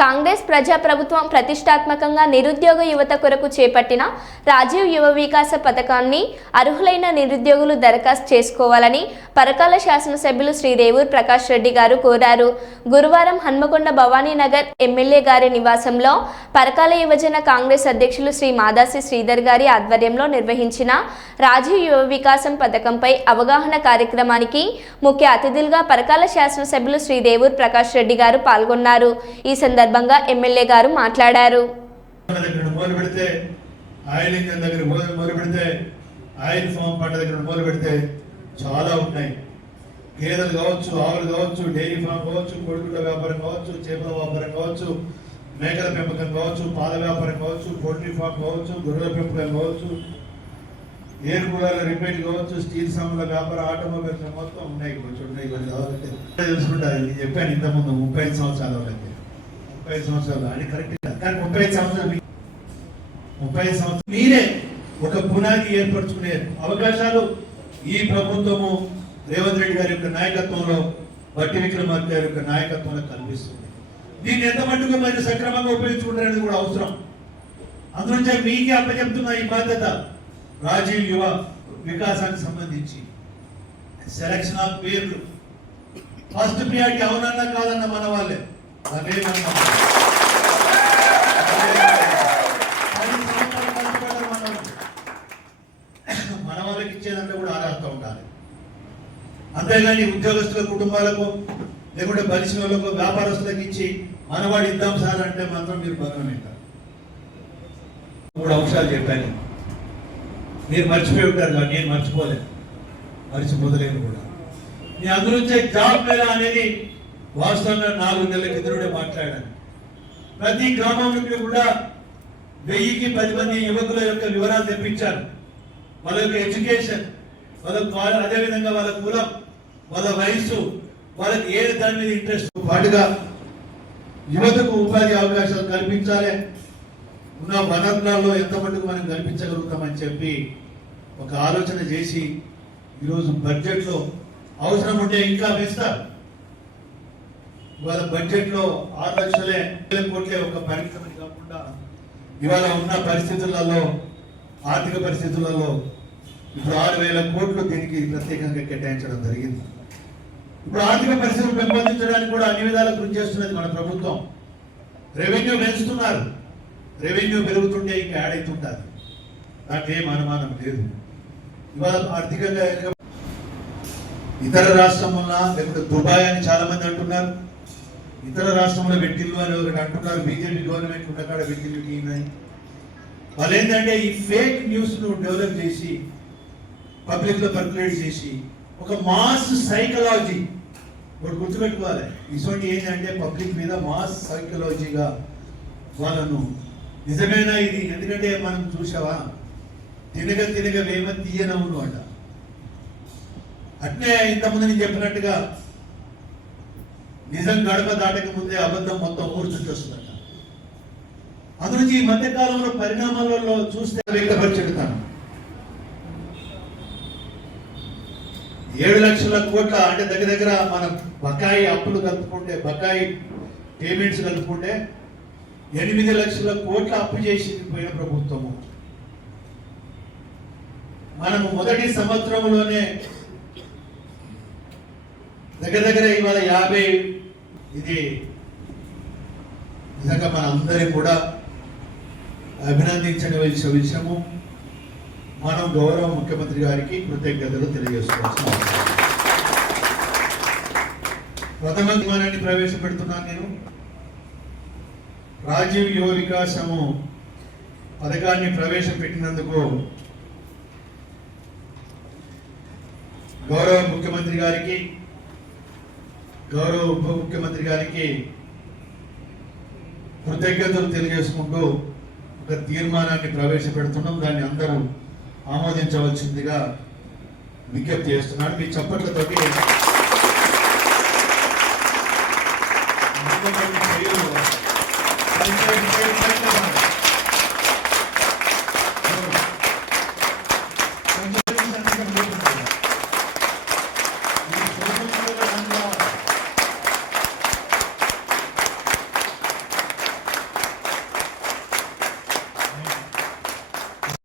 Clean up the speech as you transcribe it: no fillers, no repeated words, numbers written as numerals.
కాంగ్రెస్ ప్రజాప్రభుత్వం ప్రతిష్టాత్మకంగా నిరుద్యోగ యువత కొరకు చేపట్టిన రాజీవ్ యువ వికాస పథకాన్ని అర్హులైన నిరుద్యోగులు దరఖాస్తు చేసుకోవాలని పరకాల శాసనసభ్యులు శ్రీ రేవూర్ ప్రకాష్ రెడ్డి గారు కోరారు. గురువారం హన్మకొండ భవానీనగర్ ఎమ్మెల్యే గారి నివాసంలో పరకాల యువజన కాంగ్రెస్ అధ్యక్షులు శ్రీ మాదాసి శ్రీధర్ గారి ఆధ్వర్యంలో నిర్వహించిన రాజీవ్ యువ వికాసం పథకంపై అవగాహన కార్యక్రమానికి ముఖ్య అతిథులుగా పరకాల శాసనసభ్యులు శ్రీ రేవూర్ ప్రకాష్ రెడ్డి గారు పాల్గొన్నారు. ఈ సందర్భంగా ఎమ్మెల్యే గారు మాట్లాడారు. చాలా ఉన్నాయి. గేదెలు కావచ్చు, ఆవులు కావచ్చు, డైరీ ఫామ్ కావచ్చు, కోడిగుడ్ల వ్యాపారం కావచ్చు, చేపల వ్యాపారం కావచ్చు, మేకల పెంపకం కావచ్చు, పాల వ్యాపారం కావచ్చు, పోల్ట్రీ ఫామ్ కావచ్చు, గొర్రెల పెంపకం కావచ్చు, ఎయిర్ కూలర్ల రిపేర్ కావచ్చు, స్టీల్ సామాన్ల వ్యాపారం, ఆటోమొబైల్స్ మొత్తం ఉన్నాయి. కొన్ని కావాలంటే తెలుసుకుంటారు. నేను చెప్పాను ఇంతకుముందు 35 సంవత్సరాల వరకు 35 సంవత్సరాలు అని కరెక్ట్. కానీ 35 సంవత్సరాలు మీరే ఒక పునాది ఏర్పరచుకునే అవకాశాలు ఈ ప్రభుత్వము రేవంత్ రెడ్డి గారి యొక్క నాయకత్వంలో, బట్టి విక్రమార్క గారి యొక్క నాయకత్వంలో కనిపిస్తుంది. దీన్ని ఎంత మట్టుకు మీరు సక్రమంగా ఉపయోగించుకుంటారనేది కూడా అవసరం. అందులోంచి మీకే అప్పచెప్తున్న ఈ బాధ్యత రాజీవ్ యువ వికాసానికి సంబంధించి సెలక్షన్ ఆఫ్ పేర్లు ఫస్ట్ ప్రియారిటీ అవునన్నా కాదన్న మన వాళ్ళే మన వాళ్ళకి ఇచ్చేదంటే కూడా అర్హత ఉండాలి. అంతేగాని ఉద్యోగస్తుల కుటుంబాలకు లేకుంటే బలిసిన వాళ్ళకు వ్యాపారస్తులకు ఇచ్చి మనవాడు ఇద్దాం సార్ అంటే మాత్రం మీరు భద్రం అవుతారు. 3 అంశాలు చెప్పాను, మీరు మర్చిపోయి ఉంటారు కానీ నేను మర్చిపోలేను కూడా. నేను అందులోంచే జాబ్ మేళా అనేది వాస్తవంగా 4 నెలల కిందనే మాట్లాడాను. ప్రతి గ్రామం నుండి కూడా 1000కి 10 మంది యువకుల యొక్క వివరాలు తెప్పించాను. వాళ్ళ యొక్క ఎడ్యుకేషన్, అదేవిధంగా వాళ్ళ కులం, వాళ్ళ వయస్సు, వాళ్ళకి ఏ దాని మీద ఇంట్రెస్ట్, పాటుగా యువతకు ఉపాధి అవకాశాలు కల్పించాలి. ఉన్న వనరులలో ఎంత మటుకు మనం కల్పించగలుగుతామని చెప్పి ఒక ఆలోచన చేసి ఈరోజు బడ్జెట్లో అవసరం ఉంటే ఇంకా వేస్తారు. ఇవాళ బడ్జెట్లో 6 లక్షలే కోట్లే ఒక పరిశ్రమని కాకుండా ఇవాళ ఉన్న పరిస్థితులలో, ఆర్థిక పరిస్థితులలో ఇప్పుడు 6,000 కోట్లు దీనికి ప్రత్యేకంగా కేటాయించడం జరిగింది. ఇప్పుడు ఆర్థిక పరిస్థితులు పెంపొందించడానికి కూడా అన్ని విధాలా కృషి చేస్తున్నది మన ప్రభుత్వం. రెవెన్యూ పెంచుతున్నారు. రెవెన్యూ పెరుగుతుంటే ఇంకా యాడ్ అవుతుంటారు. దాంట్లో ఏం అనుమానం లేదు. ఇవాళ ఆర్థికంగా ఇతర రాష్ట్రం వల్ల, లేకపోతే దుబాయ్ అని చాలా మంది అంటున్నారు. ఇతర రాష్ట్రంలో వెట్టిల్లు అని ఒకటి అంటున్నారు. బీజేపీ గవర్నమెంట్ ఉండకాడ వెట్టిల్లు ఉన్నాయి. వాళ్ళు ఏంటంటే ఈ ఫేక్ న్యూస్ ను డెవలప్ చేసి పబ్లిక్ లో పర్క్యులేట్ చేసి ఒక మాస్ సైకలాజీ ఒకటి గుర్తుపెట్టుకోవాలి. ఇటువంటి ఏంటంటే పబ్లిక్ మీద మాస్ సైకలాజీగా వాళ్ళను నిజమేనా ఇది, ఎందుకంటే మనం చూసావా తినగ వేమ తీయనవును అంట. అట్నే ఇంతకుముందు నేను చెప్పినట్టుగా నిజం గడప దాటక ముందే అబద్ధం మొత్తం ఊరు చుట్టూ వస్తుందంట. అందులోంచి ఈ మధ్యకాలంలో పరిణామాలలో చూస్తే వ్యక్తపరిచెడతాను. 7 లక్షల కోట్ల అంటే దగ్గర మన బకాయి అప్పులు కలుపుకుంటే, బకాయి పేమెంట్స్ కలుపుకుంటే 8 లక్షల కోట్ల అప్పు చేసి పోయిన ప్రభుత్వము. మనము మొదటి సంవత్సరంలోనే దగ్గర ఇవాళ 50. ఇది నిజంగా మన అందరి కూడా అభినందించవలసిన విషయము. మనం గౌరవ ముఖ్యమంత్రి గారికి కృతజ్ఞతలు తెలియజేసుకోవచ్చు. ప్రథమ తీర్మానాన్ని ప్రవేశపెడుతున్నాను నేను. రాజీవ్ యువ వికాసము పథకాన్ని ప్రవేశపెట్టినందుకు గౌరవ ముఖ్యమంత్రి గారికి, గౌరవ ఉప ముఖ్యమంత్రి గారికి కృతజ్ఞతలు తెలియజేసుకుంటూ ఒక తీర్మానాన్ని ప్రవేశపెడుతున్నాం. దాన్ని అందరూ ఆమోదించవలసిందిగా విజ్ఞప్తి చేస్తున్నాను. మీ చప్పట్లతోటి